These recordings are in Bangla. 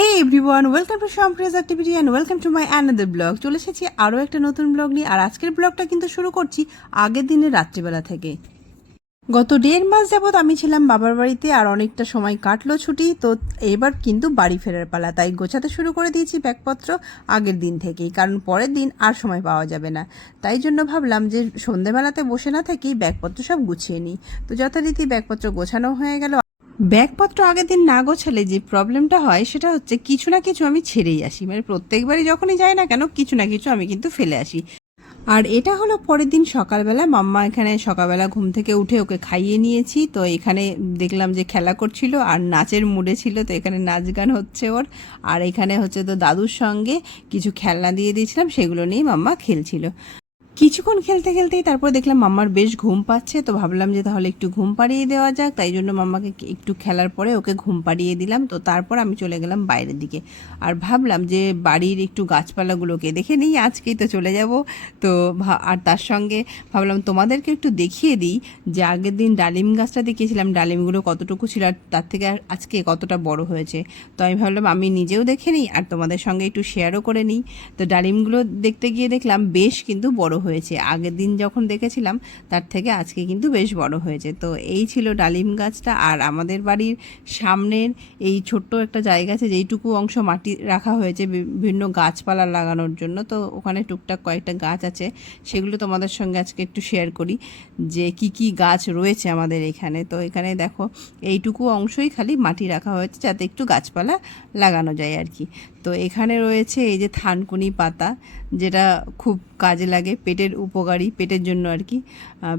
Everyone welcome to সম্প্রেজ activity and welcome to my another blog চলে এসেছি আরও একটা নতুন ব্লগ নিয়ে। আর আজকের ব্লগটা কিন্তু শুরু করছি আগের দিনের রাত্রিবেলা থেকে। গত দেড় মাস যাবৎ আমি ছিলাম বাবার বাড়িতে আর অনেকটা সময় কাটলো ছুটি, তো এবার কিন্তু বাড়ি ফেরার পালা। তাই গোছাতে শুরু করে দিয়েছি ব্যাগপত্র আগের দিন থেকেই, কারণ পরের দিন আর সময় পাওয়া যাবে না। তাই জন্য ভাবলাম যে সন্ধেবেলাতে বসে না থেকেই ব্যাগপত্র সব গুছিয়ে নিই। তো যথারীতি ব্যাগপত্র গোছানো হয়ে গেল ব্যাগপত্র আগের দিন না গোছালে যে প্রবলেমটা হয়, সেটা হচ্ছে কিছু না কিছু আমি ছেড়েই আসি। মানে প্রত্যেকবারই যখনই যাই না কেন, কিছু না কিছু আমি কিন্তু ফেলে আসি। আর এটা হলো পরের দিন সকালবেলা। মাম্মা এখানে সকালবেলা ঘুম থেকে উঠে ওকে খাইয়ে নিয়েছি। তো এখানে দেখলাম যে খেলা করছিল আর নাচের মুডে ছিল, তো এখানে নাচ গান হচ্ছে ওর। আর এখানে হচ্ছে তো দাদুর সঙ্গে কিছু খেলনা দিয়ে দিয়েছিলাম, সেগুলো নিয়ে মাম্মা খেলছিল। কিছুক্ষণ খেলতে খেলতেই তারপর দেখলাম মাম্মার বেশ ঘুম পাচ্ছে, তো ভাবলাম যে তাহলে একটু ঘুম পাড়িয়ে দেওয়া যাক, তাই জন্য মাম্মাকে একটু খেলার পরে ওকে ঘুম পাড়িয়ে দিলাম, তো তারপর আমি চলে গেলাম বাইরের দিকে। আর ভাবলাম যে বাড়ির একটু গাছপালাগুলোকে দেখে নিই, আজকেই তো চলে যাব। তো আর তার সঙ্গে ভাবলাম তোমাদেরকে একটু দেখিয়ে দিই যে আগের দিন ডালিম গাছটা দেখিয়েছিলাম, ডালিমগুলো কতটুকু ছিল আর তার থেকে আজকে কতটা বড় হয়েছে। তো আমি ভাবলাম আমি নিজেও দেখে নিই আর তোমাদের সঙ্গে একটু শেয়ারও করে নিই। তো ডালিমগুলো দেখতে গিয়ে দেখলাম বেশ কিন্তু বড় হয়েছে। আগের দিন যখন দেখেছিলাম, তার থেকে আজকে কিন্তু বেশ বড় হয়েছে। তো এই ছিল ডালিম গাছটা আর আমাদের বাড়ির সামনের এই ছোট্ট একটা জায়গা আছে, যেইটুকু অংশ মাটি রাখা হয়েছে বিভিন্ন গাছপালা লাগানোর জন্য। তো ওখানে টুকটাক কয়েকটা গাছ আছে, সেগুলো তোমাদের সঙ্গে আজকে একটু শেয়ার করি, যে কি কি গাছ রয়েছে আমাদের এখানে। তো এখানে দেখো, এইটুকু অংশই খালি মাটি রাখা হয়েছে, যাতে একটু গাছপালা লাগানো যায় আর কি। তো এখানে রয়েছে এই যে থানকুনি পাতা, যেটা খুব কাজে লাগে, পেটের উপকারী, পেটের জন্য আর কি।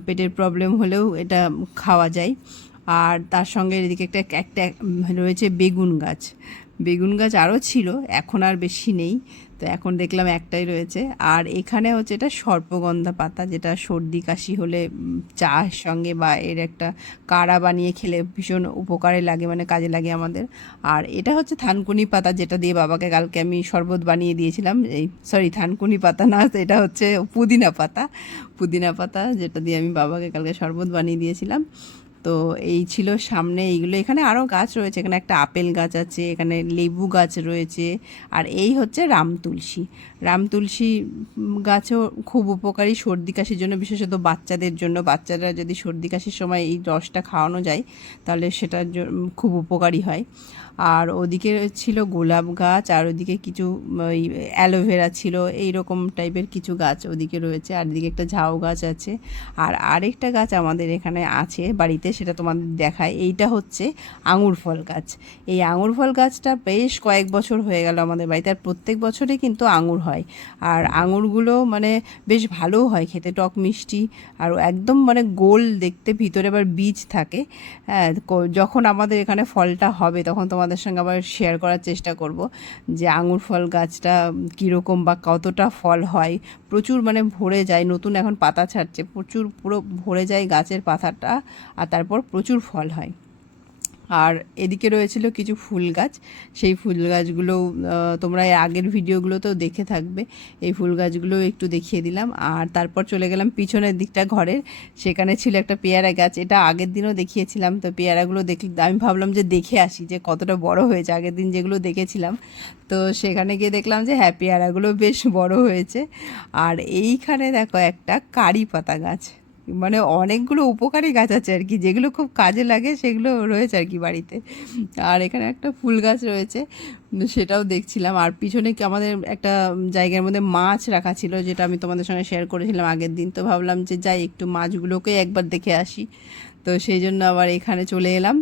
পেটের প্রবলেম হলেও এটা খাওয়া যায়। আর তার সঙ্গে এদিকে একটা একটা রয়েছে বেগুন গাছ। বেগুন গাছ আরও ছিল, এখন আর বেশি নেই। তো এখন দেখলাম একটাই রয়েছে। আর এখানে হচ্ছে এটা সর্পগন্ধা পাতা, যেটা সর্দি কাশি হলে চায়ের সঙ্গে বা এর একটা কাড়া বানিয়ে খেলে ভীষণ উপকারে লাগে মানে কাজে লাগে আমাদের। আর এটা হচ্ছে থানকুনি পাতা, যেটা দিয়ে বাবাকে কালকে আমি শরবত বানিয়ে দিয়েছিলাম। এই সরি থানকুনি পাতা না, এটা হচ্ছে পুদিনা পাতা। পুদিনা পাতা, যেটা দিয়ে আমি বাবাকে কালকে শরবত বানিয়ে দিয়েছিলাম। তো এই ছিল সামনে এইগুলো। এখানে আরও গাছ রয়েছে, এখানে একটা আপেল গাছ আছে, এখানে লেবু গাছ রয়েছে, আর এই হচ্ছে রাম তুলসী। রাম তুলসী গাছও খুব উপকারী সর্দি কাশির জন্য, বিশেষত বাচ্চাদের জন্য। বাচ্চারা যদি সর্দি কাশির সময় এই রসটা খাওয়ানো যায়, তাহলে সেটার খুব উপকারী হয়। আর ওদিকে ছিল গোলাপ গাছ, আর ওদিকে কিছু অ্যালোভেরা ছিল এই রকম টাইপের কিছু গাছ ওদিকে রয়েছে। আর এদিকে একটা ঝাউ গাছ আছে। আর আরেকটা গাছ আমাদের এখানে আছে বাড়িতে, সেটা তোমাদের দেখায় এইটা হচ্ছে আঙুর ফল গাছ। এই আঙুর ফল গাছটা বেশ কয়েক বছর হয়ে গেল আমাদের বাড়িতে, আর প্রত্যেক বছরে কিন্তু আঙুর হয়। আর আঙুরগুলো মানে বেশ ভালো হয় খেতে, টক মিষ্টি, আর একদম মানে গোল দেখতে, ভিতরে আবার বীজ থাকে। হ্যাঁ যখন আমাদের এখানে ফলটা হবে, তখন তোমাদের সঙ্গে আবার শেয়ার করার চেষ্টা করব যে আঙুর ফল গাছটা কীরকম বা কতটা ফল হয়। প্রচুর মানে ভরে যায়, নতুন এখন পাতা ছাড়ছে, প্রচুর পুরো ভরে যায় গাছের পাতাটা, আর তারপর প্রচুর ফল হয়। আর এদিকে রয়েছিল কিছু ফুল গাছ। সেই ফুল গাছগুলো তোমরা আগের ভিডিওগুলোতেও দেখে থাকবে। এই ফুল গাছগুলো একটু দেখিয়ে দিলাম। আর তারপর চলে গেলাম পিছনের দিকটা ঘরের। সেখানে ছিল একটা পেয়ারা গাছ। এটা আগের দিনও দেখিয়েছিলাম। তো পেয়ারাগুলো দেখি আমি ভাবলাম যে দেখে আসি যে কতটা বড় হয়েছে। আগের দিন যেগুলো দেখেছিলাম। তো সেখানে গিয়ে দেখলাম যে হ্যাঁ পেয়ারাগুলো বেশ বড় হয়েছে। আর এইখানে দেখো একটা কারি পাতা গাছ। মানে অনেকগুলো উপকারী গাছ আছে আর কি, যেগুলো খুব কাজে লাগে সেগুলো রয়েছে আর কি বাড়িতে। আর এখানে একটা ফুল গাছ রয়েছে, সেটাও দেখছিলাম। আর পিছনে কি আমাদের একটা জায়গার মধ্যে মাছ রাখা ছিল, যেটা আমি তোমাদের সঙ্গে শেয়ার করেছিলাম আগের দিন। তো ভাবলাম যে যাই, একটু মাছগুলোকে একবার দেখে আসি। তো সেই জন্য আবার এখানে চলে এলাম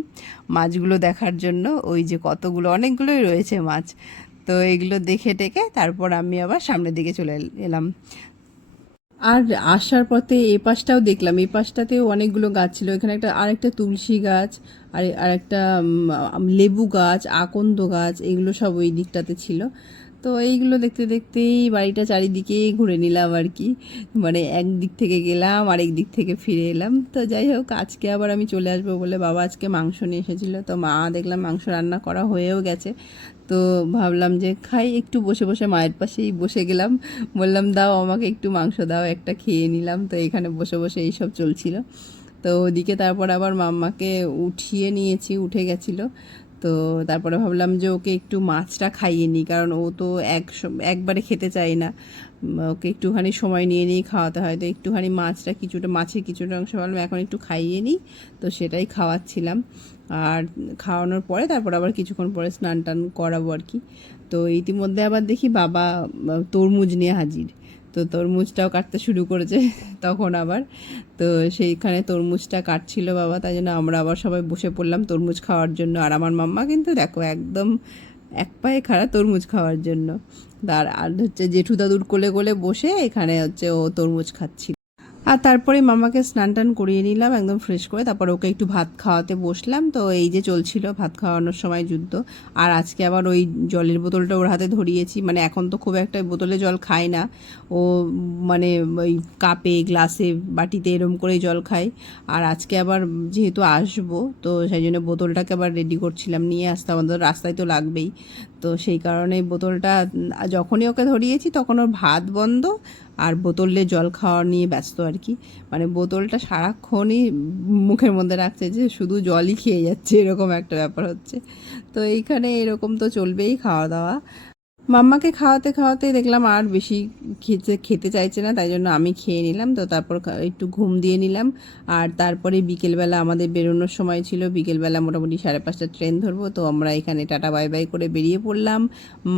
মাছগুলো দেখার জন্য। ওই যে কতগুলো, অনেকগুলোই রয়েছে মাছ। তো এগুলো দেখে টেকে তারপর আমি আবার সামনের দিকে চলে এলাম। আর আসার পথে এ পাশটাও দেখলাম এই পাশটাতেও অনেকগুলো গাছ ছিল। এখানে একটা, আরেকটা তুলসী গাছ, আর, আরেকটা লেবু গাছ, আকন্দ গাছ, এগুলো সব ওই দিকটাতে ছিল। তো এইগুলো দেখতে দেখতেই বাড়িটা চারিদিকে ঘুরে নিলাম আর কি। মানে এক দিক থেকে গেলাম, আরেক দিক থেকে ফিরে এলাম। তো যাই হোক, আজকে আবার আমি চলে আসব বলে বাবা আজকে মাংস নিয়ে এসেছিল। তো মা দেখলাম মাংস রান্না করা হয়েও গেছে। তো ভাবলাম যে খাই, একটু বসে বসে মায়ের পাশেই বসে গেলাম। বললাম, দাও আমাকে একটু মাংস, দাও, একটা খেয়ে নিলাম। তো এখানে বসে বসে এইসব চলছিল। তো ওদিকে তারপর আবার মাম্মাকে উঠিয়ে নিয়েছি, উঠে গেছিল। তো তারপরে ভাবলাম যে ওকে একটু মাছটা খাইয়ে নিই, কারণ ও তো এক একবারে খেতে চায় না। ওকে একটুখানি সময় নিয়ে নিয়ে খাওয়াতে হয়। তো একটুখানি মাছটা, কিছুটা, মাছের কিছুটা অংশ ভাবলাম এখন একটু খাইয়ে নিই। তো সেটাই খাওয়াচ্ছিলাম। আর খাওয়ানোর পরে তারপর আবার কিছুক্ষণ পরে স্নান টান করাবো আর কি। তো ইতিমধ্যে আবার দেখি বাবা তরমুজ নিয়ে হাজির। তো তরমুজটাও কাটতে শুরু করেছে তখন আবার। তো সেইখানে তরমুজটা কাটছিল বাবা, তাই জন্য আমরা আবার সবাই বসে পড়লাম তরমুজ খাওয়ার জন্য। আর আমার মাম্মা কিন্তু দেখো একদম এক পায়ে খাড়া তরমুজ খাওয়ার জন্য। তার আর হচ্ছে জেঠু দাদুর কোলে কোলে বসে এখানে হচ্ছে ও তরমুজ খাচ্ছিল। আর তারপরে মামাকে স্নান টান করিয়ে নিলাম, একদম ফ্রেশ করে। তারপর ওকে একটু ভাত খাওয়াতে বসলাম। তো এই যে চলছিল ভাত খাওয়ানোর সময় যুদ্ধ। আর আজকে আবার ওই জলের বোতলটা ওর হাতে ধরিয়েছি। মানে এখন তো খুব একটা বোতলে জল খায় না। ও মানে ওই কাপে, গ্লাসে, বাটিতে এরম করেই জল খায়। আর আজকে আবার যেহেতু আসব, তো সেই জন্য বোতলটাকে আবার রেডি করছিলাম নিয়ে আসতে। আমাদের রাস্তায় তো লাগবেই। তো সেই কারণে বোতলটা, যখনই ওকে ধরিয়েছি তখন ওর ভাত বন্ধ। আর বোতলে জল খাওয়া নিয়ে ব্যস্ত আর কি। মানে বোতলটা সারাক্ষণই মুখের মধ্যে রাখছে যে শুধু জলই খেয়ে যাচ্ছে, এরকম একটা ব্যাপার হচ্ছে। তো এইখানে এরকম তো চলবেই খাওয়া দাওয়া। মাম্মাকে খাওয়াতে খাওয়াতে দেখলাম আর বেশি খেতে খেতে চাইছে না, তাই জন্য আমি খেয়ে নিলাম। তো তারপর একটু ঘুম দিয়ে নিলাম। আর তারপরে বিকেলবেলা আমাদের বেরোনোর সময় ছিল, বিকেলবেলা মোটামুটি সাড়ে পাঁচটা ট্রেন ধরবো। তো আমরা এখানে টাটা, বাই বাই করে বেরিয়ে পড়লাম।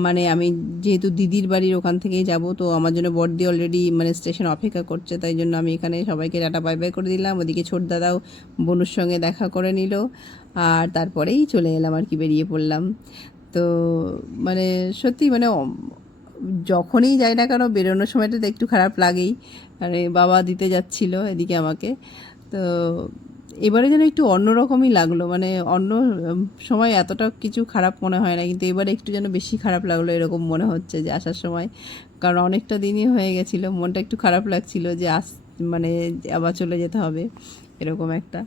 মানে আমি যেহেতু দিদির বাড়ির ওখান থেকেই যাব, তো আমার জন্য বর্দি অলরেডি মানে স্টেশন অপেক্ষা করছে, তাই জন্য আমি এখানে সবাইকে টাটা, বাই বাই করে দিলাম। ওদিকে ছোট দাদাও বনুর সঙ্গে দেখা করে নিল। আর তারপরেই চলে এলাম আর কি, বেরিয়ে পড়লাম। তো মানে সত্যি মানে যখনই যাই না কেন বেরোনোর সময়টা তো একটু খারাপ লাগেই। মানে বাবা দিতে যাচ্ছিল এদিকে আমাকে। তো এবারে যেন একটু অন্যরকমই লাগল। মানে অন্য সময় এতটা কিছু খারাপ মনে হয় না, কিন্তু এবারে একটু যেন বেশি খারাপ লাগল এরকম মনে হচ্ছে যে আসার সময়। কারণ অনেকটা দিনই হয়ে গেছিল, মনটা একটু খারাপ লাগছিল যে আস মানে আবার চলে যেতে হবে, এরকম একটা।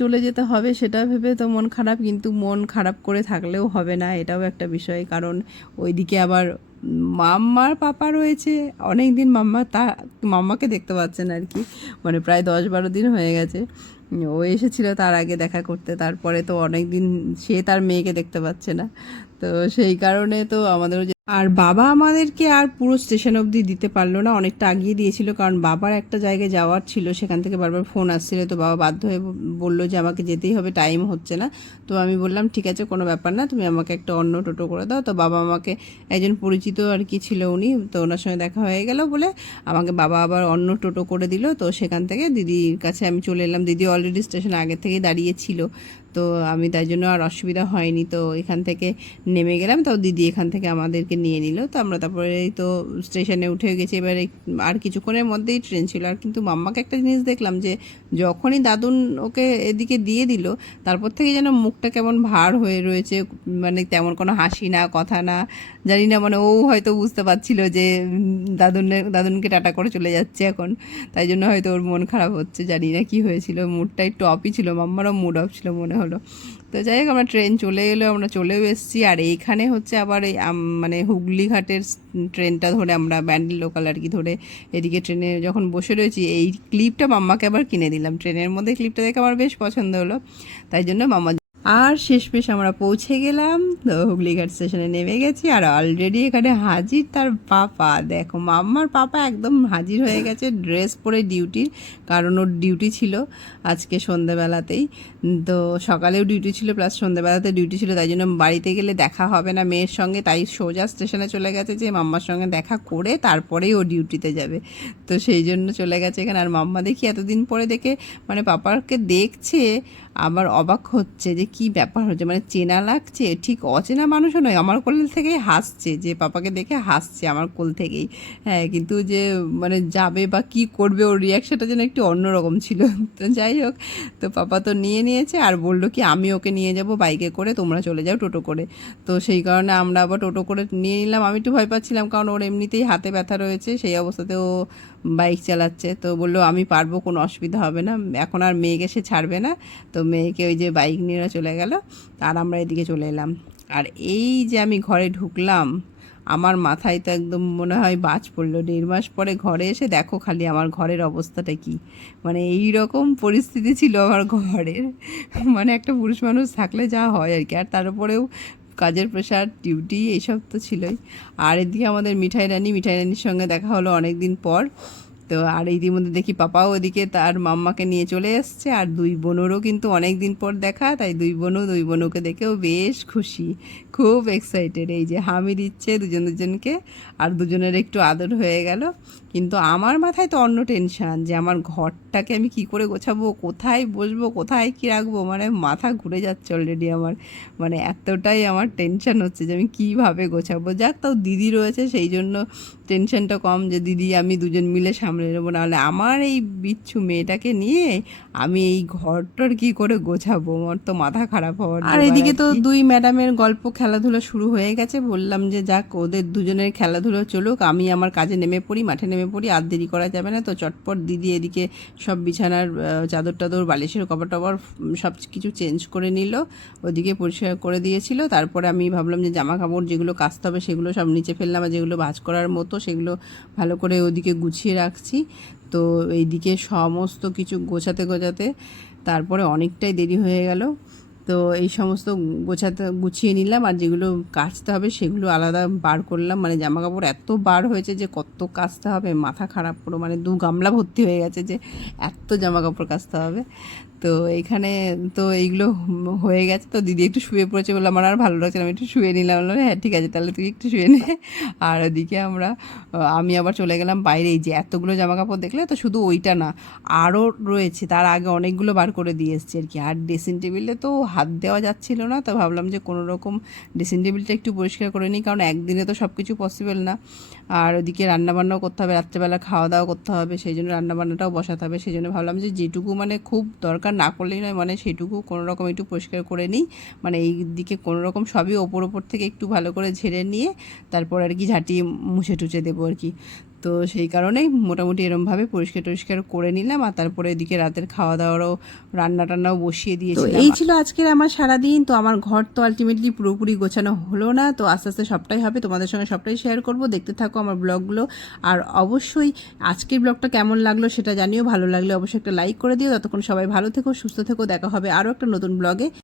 চলে যেতে হবে সেটা ভেবে তো মন খারাপ, কিন্তু মন খারাপ করে থাকলেও হবে না, এটাও একটা বিষয়। কারণ ওইদিকে আবার মাম্মার পাপা রয়েছে অনেক দিন মাম্মা তা, মাম্মাকে দেখতে পাচ্ছেন আর কি। মানে প্রায় দশ বারো দিন হয়ে গেছে। ও এসেছিল তার আগে দেখা করতে, তারপরে তো অনেক দিন সে তার মেয়েকে দেখতে পাচ্ছে না। তো সেই কারণে তো আমাদের যে আর বাবা আমাদেরকে আর পুরো স্টেশন অবধি দিতে পারল না। অনেকটা আগিয়ে দিয়েছিল, কারণ বাবার একটা জায়গায় যাওয়ার ছিল, সেখান থেকে বারবার ফোন আসছিল। তো বাবা বাধ্য হয়ে বলল যে আমাকে যেতেই হবে টাইম হচ্ছে না। তো আমি বললাম, ঠিক আছে, কোনো ব্যাপার না, তুমি আমাকে একটা অন্য টোটো করে দাও। তো বাবা আমাকে, একজন পরিচিত আর কি ছিল উনি, তো ওনার সঙ্গে দেখা হয়ে গেল বলে আমাকে বাবা আবার অন্য টোটো করে দিল। তো সেখান থেকে দিদির কাছে আমি চলে এলাম। দিদি অলরেডি স্টেশনে আগে থেকেই দাঁড়িয়ে ছিল তো আমি তাই জন্য আর অসুবিধা হয়নি। তো এখান থেকে নেমে গেলাম। তাও দিদি এখান থেকে আমাদেরকে নিয়ে নিল। তো আমরা তারপরে তো স্টেশনে উঠে গেছি। এবারে আর কিছুক্ষণের মধ্যেই ট্রেন ছিল। আর কিন্তু মাম্মাকে একটা জিনিস দেখলাম যে, যখনই দাদুন ওকে এদিকে দিয়ে দিল, তারপর থেকে যেন মুখটা কেমন ভার হয়ে রয়েছে মানে তেমন কোনো হাসি না, কথা না, জানি না মানে ও হয়তো বুঝতে পারছিল যে দাদুনের, দাদুনকে টাটা করে চলে যাচ্ছে এখন। তাই জন্য হয়তো ওর মন খারাপ হচ্ছে, জানি না কি হয়েছিল। মুডটা একটু অফই ছিল, মাম্মারও মুড অফ ছিল মনে হলো। তো যাই হোক, আমরা ট্রেন চলে এলো, আমরা চলেও এসেছি। আর এইখানে হচ্ছে আবার এই মানে হুগলি ঘাটের ট্রেনটা ধরে আমরা ব্যান্ডেল লোকাল আর কি ধরে এদিকে ট্রেনে যখন বসে রয়েছি, এই ক্লিপটা মাম্মাকে আবার কিনে দিলাম। ট্রেনের মধ্যে ক্লিপটা দেখে আমার বেশ পছন্দ হলো। তাই জন্য মাম্মা আর শেষমেশ আমরা পৌঁছে গেলাম। তো হুগলিঘাট স্টেশনে নেমে গেছি আর অলরেডি এখানে হাজির তার পাপা। দেখো, মাম্মার পাপা একদম হাজির হয়ে গেছে ড্রেস পরে ডিউটির কারণ ওর ডিউটি ছিল আজকে সন্ধ্যেবেলাতেই। তো সকালেও ডিউটি ছিল প্লাস সন্ধ্যেবেলাতে ডিউটি ছিল, তাই জন্য বাড়িতে গেলে দেখা হবে না মেয়ের সঙ্গে। তাই সোজা স্টেশনে চলে গেছে যে মাম্মার সঙ্গে দেখা করে তারপরেই ও ডিউটিতে যাবে। তো সেই জন্য চলে গেছে এখানে। আর মাম্মা দেখি এতদিন পরে দেখে মানে পাপাকে দেখছে আবার অবাক হচ্ছে যে কি ব্যাপার হচ্ছে। মানে চেনা লাগছে, ঠিক অচেনা মানুষও নয়, আমার কোল থেকেই হাসছে, যে পাপাকে দেখে হাসছে আমার কোল থেকেই। হ্যাঁ কিন্তু যে মানে যাবে বা কি করবে ওর রিয়াকশনটা যেন একটু অন্যরকম ছিল। তো যাই হোক, তো পাপা তো নিয়ে নিয়েছে আর বলল কি, আমি ওকে নিয়ে যাব বাইকে করে, তোমরা চলে যাও টোটো করে। তো সেই কারণে আমরা আবার টোটো করে নিয়ে নিলাম। আমি একটু ভয় পাচ্ছিলাম, কারণ ওর এমনিতেই হাতে ব্যথা রয়েছে, সেই অবস্থাতে ও বাইক চালাচ্ছে, তো বলল, আমি পারব, কোনো অসুবিধা হবে না। এখন আর মেয়েকে সে ছাড়বে না। তো মেয়েকে ওই যে বাইক নিয়ে চলে গেল, আর আমরা এদিকে চলে এলাম। আর এই যে আমি ঘরে ঢুকলাম, আমার মাথায় তো একদম মনে হয় বাজ পড়ল। দেড় মাস পরে ঘরে এসে দেখো খালি আমার ঘরের অবস্থাটা কি। মানে এই রকম পরিস্থিতি ছিল আমার ঘরের। মানে একটা পুরুষ মানুষ থাকলে যা হয় আর কি। আর তার উপরেও কাজের প্রেশার ডিউটি এইসব তো ছিলই। আর এদিকে আমাদের মিঠাই রানী, মিঠাই রানীর সঙ্গে দেখা হলো অনেক দিন পর। তো আর ইতিমধ্যে দেখি পাপাও ওদিকে তার মাম্মাকে নিয়ে চলে এসছে, আর দুই বোনেরও কিন্তু অনেক দিন পর দেখা, তাই দুই বোনও, দুই বোনকে দেখেও বেশ খুশি, খুব এক্সাইটেড এই যে হামি দিচ্ছে দুজন দুজনকে, আর দুজনের একটু আদর হয়ে গেল। কিন্তু আমার মাথায় তো অন্য টেনশন যে আমার ঘরটাকে আমি কি করে গোছাবো, কোথায় বসবো, কোথায় কি রাখব মানে মাথা ঘুরে যাচ্ছে অলরেডি আমার মানে এতটাই আমার টেনশন হচ্ছে যে আমি কীভাবে গোছাবো। যাক, তাও দিদি রয়েছে, সেই জন্য টেনশনটা কম যে দিদি, আমি দুজন মিলে সামলে নেব নাহলে আমার এই বিচ্ছু মেয়েটাকে নিয়ে আমি এই ঘরটার কি করে গোছাবো? আমার তো মাথা খারাপ হওয়ার আর এদিকে তো দুই ম্যাডামের গল্প খেলাধুলা শুরু হয়ে গেছে বললাম যে যাক ওদের দুজনের খেলাধুলো চলুক আমি আমার কাজে নেমে পড়ি মাঠে নেমে পড়ি আর দেরি করা যাবে না তো চটপট দিদি এদিকে সব বিছানার চাদর টাদর বালিশের কভার টভার সব কিছু চেঞ্জ করে নিল ওদিকে পরিষ্কার করে দিয়েছিল তারপরে আমি ভাবলাম যে জামা কাপড় যেগুলো কাচতে হবে সেগুলো সব নিচে ফেললাম আর যেগুলো ভাজ করার মতো সেগুলো ভালো করে ওদিকে গুছিয়ে রাখছি তো এইদিকে সমস্ত কিছু গোছাতে গোছাতে তারপরে অনেকটাই দেরি হয়ে গেল। তো এই সমস্ত গোছাতে, গুছিয়ে নিলাম আর যেগুলো কাচতে হবে সেগুলো আলাদা বার করলাম। মানে জামা কাপড় এত বার হয়েছে যে কত কাচতে হবে, মাথা খারাপ পুরো মানে দু গামলা ভর্তি হয়ে গেছে যে এত জামা কাপড় কাচতে হবে। তো এখানে তো এইগুলো হয়ে গেছে। তো দিদি একটু শুয়ে পড়েছে বলে আমার আর ভালো লাগছে না, আমি একটু শুয়ে নিলাম। বললাম হ্যাঁ ঠিক আছে তাহলে তুই একটু শুয়ে নে। আর ওদিকে আমরা আমি আবার চলে গেলাম বাইরে। যে এতগুলো জামা কাপড় দেখলে তো শুধু ওইটা না আরও রয়েছে। তার আগে অনেকগুলো বার করে দিয়ে এসছি আর কি। আর ড্রেসিং টেবিলে তো হাত দেওয়া যাচ্ছিল না। তো ভাবলাম যে কোনো রকম ড্রেসিং টেবিলটা একটু পরিষ্কার করে নিই। কারণ একদিনে তো সব কিছু পসিবল না। আর ওদিকে রান্নাবান্নাও করতে হবে, রাত্রেবেলা খাওয়া দাওয়া করতে হবে সেই জন্য রান্নাবান্নাটাও বসাতে হবে সেই জন্য ভাবলাম যে যেটুকু মানে খুব দরকার না করলেই নয় মানে সেটুকু কোনোরকম একটু পরিষ্কার করে নিই মানে এই দিকে কোনো রকম সবই ওপর ওপর থেকে একটু ভালো করে ঝেড়ে নিয়ে তারপর আর কি ঝাঁটিয়ে মুছে টুছে দেবো আর কি। তো সেই কারণেই মোটামুটি এরমভাবে পরিষ্কার টরিষ্কার করে নিলাম আর তারপরে এদিকে রাতের খাওয়া দাওয়ারও রান্না টান্নাও বসিয়ে দিয়েছিলাম। এই ছিল আজকের আমার সারাদিন। তো আমার ঘর তো আলটিমেটলি পুরোপুরি গোছানো হলো না। তো আস্তে আস্তে সবটাই হবে। তোমাদের সঙ্গে সবটাই শেয়ার করব। দেখতে থাকো আমার ব্লগগুলো। আর অবশ্যই আজকের ব্লগটা কেমন লাগল সেটা জানিও। ভালো লাগলে অবশ্যই একটা লাইক করে দিও। ততক্ষণ সবাই ভালো থেকো সুস্থ থেকো। দেখা হবে আরও একটা নতুন ব্লগে।